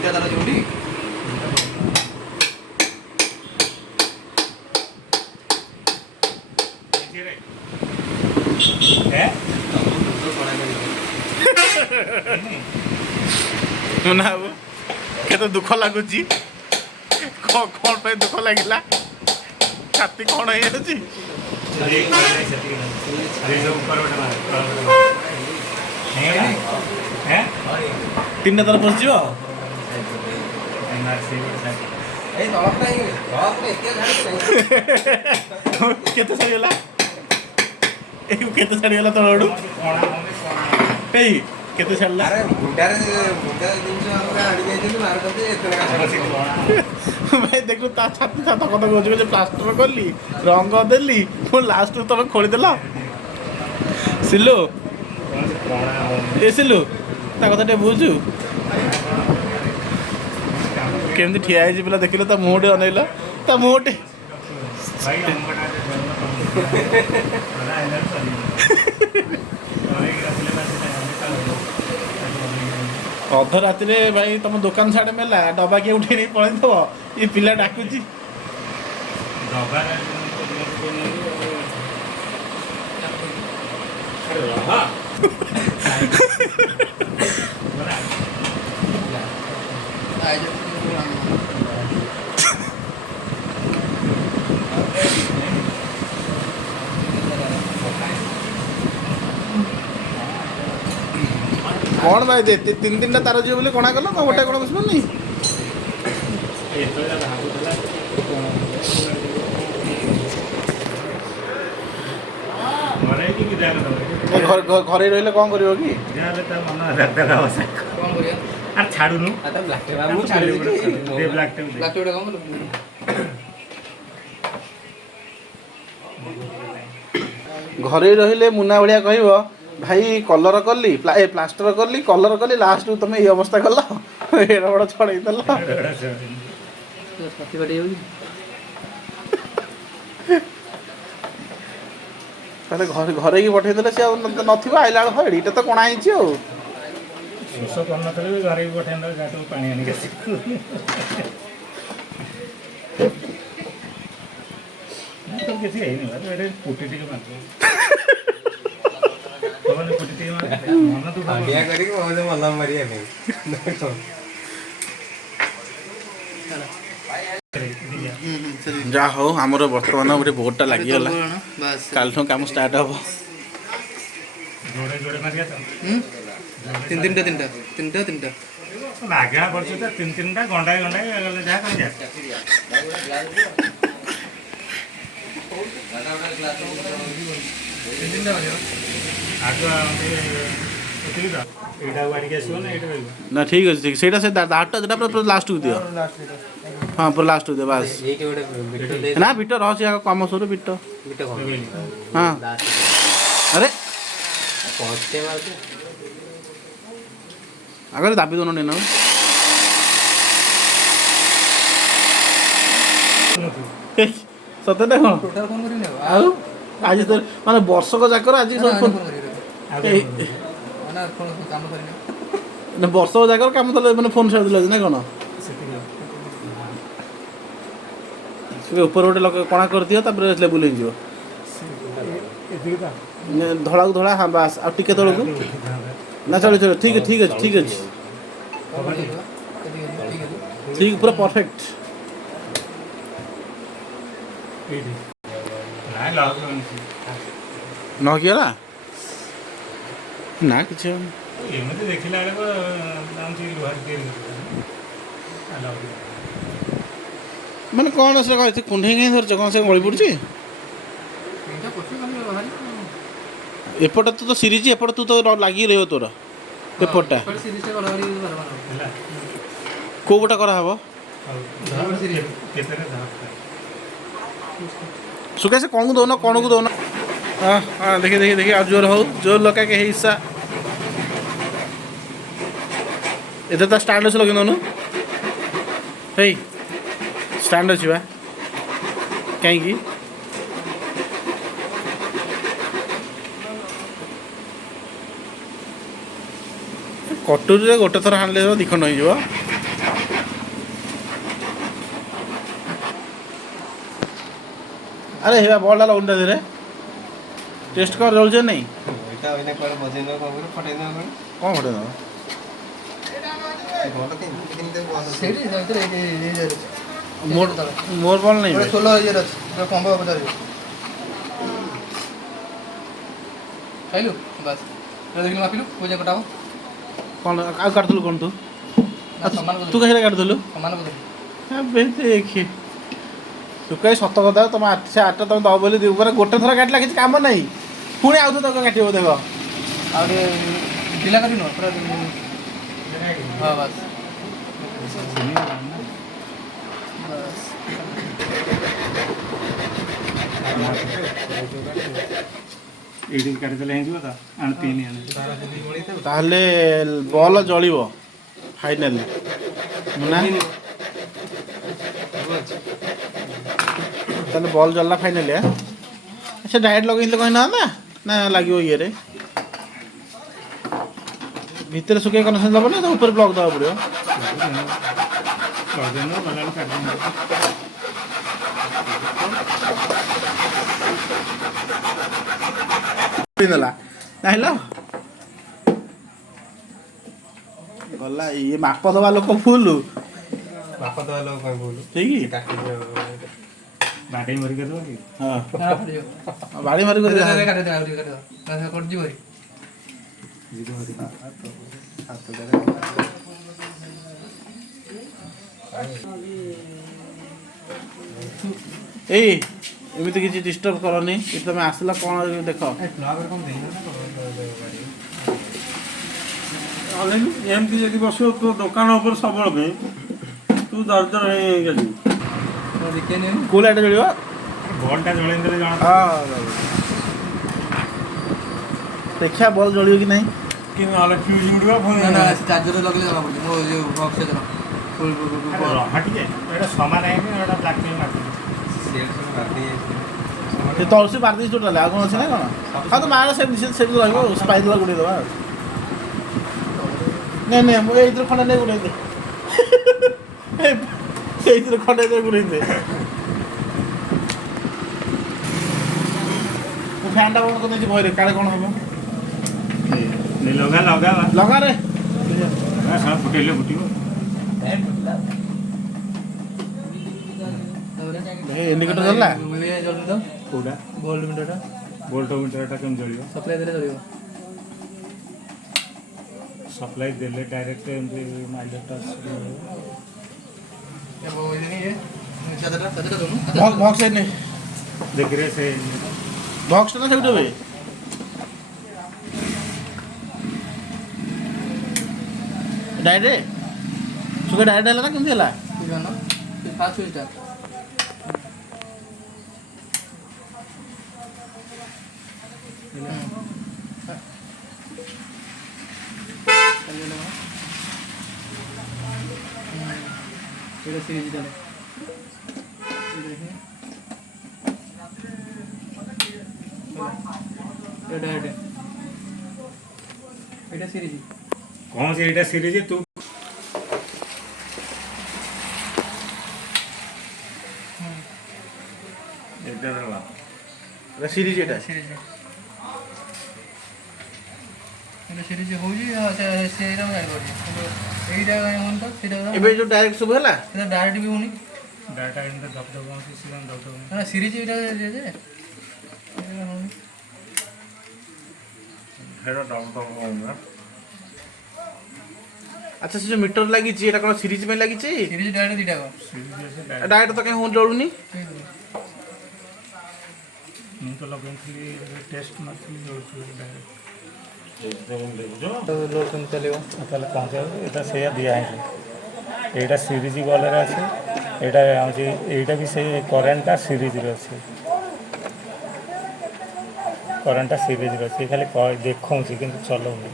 ଦୁଇଟା ତାର ଯୋଉଠି मुना बाबू केते दुख लगुच कौन पे दुख लगिला छाती कौन हो तीन तरह पशि केते छाड़गला केते छाड़गला तलू केते छाड़ला भाई देखु ता छाती छात कथा कहूँ प्लास्टर कली रंग देली पुणी लास्ट तुम खोलीदेल सिलु ए सिलु ता कथा टे बुझु केमती ठिया है पिला देखिल ता मुँह टे अनैल ता मुँह टे अध राति भाई तुम दुकान साढ़े मेला डबा किए उठे नहीं पड़े दब ये पिला डाकुची कौन भाई दे तीन दिन तार जीव बोली कणा कल तो गोटे कौन बुझुनी घर रही कौन कर घर रही मुना भाया कह भाई कलर कली प्लास्टर कली कलर कली लास्ट तुम ये अवस्था कल एड़ बड़ छड़े देल घर घर की पठेदेले सी नथिबा आइला बेल एडीटा तो कणा हिची जा हो आमर बर्तमान गोटे बोर्डटा लगिगला काल काम स्टार्ट हम तीन तीन मागणा पड़छ तीन तीन गंडा गंडा जहाँ ना ठीक अच्छे से दाटा जो लास्ट को दियो हाँ पूरा लास्ट को दियो बस ना बिट रही कम सर बिट हाँ अरे आगे दाबी दो ना सत्य कौन आज तो माने वर्षक जाकर आज वर्षक जाकर कम मैंने फोन छाड़ी ना कौन ऊपर गोटे कणा कर दियो लेबुल हो धड़ा को धड़ा हाँ बास आ टिके तौक ना चलो चलो ठीक है ठीक अच्छे ठीक अच्छे ठीक पूरा परफेक्ट न किया ना किसी मैंने कौन से कुंडे कहीं धरच कौन से गली पड़ी एपट तो सीरीज एपट तू तो लगी रही तोर एपटा कौटा कराब सुखे से कौन को दौन कौन को दौन हाँ हाँ देखिए देखिए देखिए आज जोर हो जोर लगा के हिस्सा इधर तो स्टैंड अच्छे लगे दोनों है स्टैंड अच्छी बा कहीं कटोरी गोटे थर हाणिले दिखंड हो ଆରେ ହେବା ବଲ୍ଟା ଲଗୁନଟା ଧୀରେ ଟେଷ୍ଟ କର ଜଳୁଛି ନାହିଁ ଏଇଟା ଏଇନା କୁଆଡ଼େ ବଜେଇ ନେବ କଣ କରିବ ଫଟେଇ ନେବ କ'ଣ ଫଟେଇ ଦେବ ଭଲ କେମିତି ବଲ ସେଇଠି ଭିତରେ ମୋର ବଲ୍ ନାହିଁ ବେ। 16 ଇଏର ଅଛି କମ୍ବ ପଚାରିବ ଖାଇଲୁ ବାସ୍ ଦେଖିଲୁ ମାପିଲୁ ପୂଜା କଟା ହବ କ'ଣ ଆଉ କାଟୁଥିଲୁ କ'ଣ ତୁ ସମାନ ତୁ କାହିଁକି କାଟୁଥିଲୁ ସମାନ ବୁଝ ଦେଖି ତୁ କାହିଁ ସତ କଥା ତମେ ସେ 8ଟା ତମେ ଦେବ ବୋଲି ମାନେ ଗୋଟେ ଥର କାଟିଲା କିଛି କାମ ନାହିଁ ପୁଣି ଆଉ ଥରେ ତକ କାଟିବ ଦେଖ ଆଉ ଟିକେ ଢିଲା କରିନୁ ପୁରା ହଁ ବାସ୍ ଏଇଠି କାଟିଦେଲେ ହେଇଯିବ ତ ଆଣ ତିନି ଆଣେ ତାହେଲେ ବଲ୍ ଜଳିବ ଫାଇନାଲି ନା ତାହେଲେ ବଲ୍ ଜଳିଲା ଫାଇନାଲି ସେ ଡାଇରେକ୍ଟ ଲଗେଇଲେ କହିନାହାନ୍ତା ନା ଲାଗିବ ଇଏରେ ଭିତରେ ଶୁଖେଇ କନେକ୍ସନ୍ ଦେବ ନା ତା ଉପରେ ପ୍ଲଗ୍ ଦେବାକୁ ପଡ଼ିବ ଦେଲା ଜାଣିଲ ଗଲା ଇଏ ମାପ ଦେବା ଲୋକ ଫୁଲ ବାପ ଦେବା ଲୋକ ପାଇଁ ଭୁଲ ଠିକ ବାଟେଇ ମରିକି ଦେବ କି ହଁ ବାଡ଼ି ମାରି କରି କରିଯିବ ଏଇ ଏମିତି କିଛି ଡିଷ୍ଟର୍ବ କରନି ଏଠି ତମେ ଆସିଲା କ'ଣ ଦେଖ ଏମିତି ଯଦି ବସିବ ତୋ ଦୋକାନ ଉପରେ ସବୁବେଳେ ପାଇଁ ତୁ ଦରଦର ହେଇଯିବୁ କୋଉ ଲାଇଟ୍ ଜଳିବ ବଲ୍ଟା ଜଳେଇ ଦେଲେ ଜଣା ହଁ ଦେଖିବା ବଲ୍ ଜଳିବ କି ନାହିଁ କି ନହେଲେ ଫ୍ୟୁଜ୍ ଉଡ଼ିବ ପୁଣି ଚାର୍ଜର ଲଗେଇଲେ ଜଣା ପଡୁଛି ମୋ ଯୋଉ ବକ୍ସ ଟିକେ ଏଇଟା ସମାନ ହେଇନି ଏଇଟା ବ୍ଲାକ୍ ପେନ୍ ମାରିଥିଲି ସେ ତଳସୀ ମାରି ଦେଇଛି ଟୋଟାଲି ଆଉ କ'ଣ ଅଛି ନା କ'ଣ ହଁ ତ ମାର ସେମିତି ସେମିତି ରହିବ ସ୍ପାଇ ଦେଲା ଗୁଡ଼େଇ ଦେବା ନାଇଁ ନାଇଁ ମୁଁ ଏଇଥିରେ ଖଣ୍ଡେ ନେଇ ଗୁଡ଼େଇ ଦେ ସେଇଥିରେ ଖଣ୍ଡେ ନେଇ ଗୁଡ଼େଇ ଦେ ମୁଁ ଫ୍ୟାନ୍ଟା ବନ୍ଦ କରିଦେଇଛି ବହିରେ କାଳେ କ'ଣ ହବ ଲଗା ଲଗା ଲଗାରେ ଫୁଟେଇଲେ ଫୁଟିବ ଇଣ୍ଡିକେଟର ଜଳିଲା କୋଉଟା ଗୋଲ୍ଡ ମିଟରଟା ଭୋଲ୍ଟ ମିଟରଟା କେମିତି ଜଳିବ ସପ୍ଲାଇ ଦେଲେ ଚଳିବ ସପ୍ଲାଇ ଦେଲେ ଡାଇରେକ୍ଟ ଏମିତି ମାଇଲେଜଟା ବକ୍ସ ହେଇନି ଦେଖିରେ ସେ ବକ୍ସଟା ନା ସେଇଠି ହୁଏ ଡାଇରେକ୍ଟ ସୁଖେ ଡାଇରେକ୍ଟ ହେଲା ନା କେମିତି ହେଲା ଫାଷ୍ଟ ସୁଇଚଟା এটা সিরিজ দিলে এটা সিরিজ କଣ ସେ ଏଇଟା ସିରିଜ ତୁ ଏଇଟା ରହିଲା ସିରିଜ ଏଇଟା ସିରିଜ এটা সিরিজ হଉଛି ସେଇଟା ମୁଁ ଜାଣିପାରୁଛି এইଟା ହଉନି ତ ସେଇଟା ଏବେ ଯୋଉ ଡାଇରେକ୍ଟ ସବୁ ହେଲା এটা ଡାଇରେକ୍ଟ ବି ହଉନି ଡାଟା ଏମିତି ଧପ ଧପ ହେଉଛି ସିଏ ଧପ ଧପ ନା ସିରିଜ ଏଇଟା ଯେ ହେଟା ଧପ ଧପ ହେଉନି ଆଚ୍ଛା ସେ ଯୋଉ ମିଟର ଲାଗିଛି ଏଟା କ'ଣ ସିରିଜ ପାଇଁ ଲାଗିଛି ସିରିଜ ଡାଇରେକ୍ଟ ଦିଟା କଣ ଡାଇରେକ୍ଟ ତ କାହିଁ ହଉନି ଜଳୁନି ମୁଁ ତ ଲଗେଇଥିଲି ଟେଷ୍ଟ ମାରିଥିଲି ଜଳୁଥିଲା ଡାଇରେକ୍ଟ ଲୋଡ୍ କେମିତି ଚାଲିବ ତାହେଲେ ପହଞ୍ଚାଉ ଏଇଟା ସେଇଆ ଦିଆହେଇଛି ଏଇଟା ସିରିଜ ଗଲେରେ ଅଛି ଏଇଟା ହେଉଛି ଏଇଟା ବି ସେଇ କରେଣ୍ଟଟା ସିରିଜରେ ଅଛି କରେଣ୍ଟଟା ସିରିଜରେ ଅଛି ଖାଲି ଦେଖାଉଛି କିନ୍ତୁ ଚଲାଉନି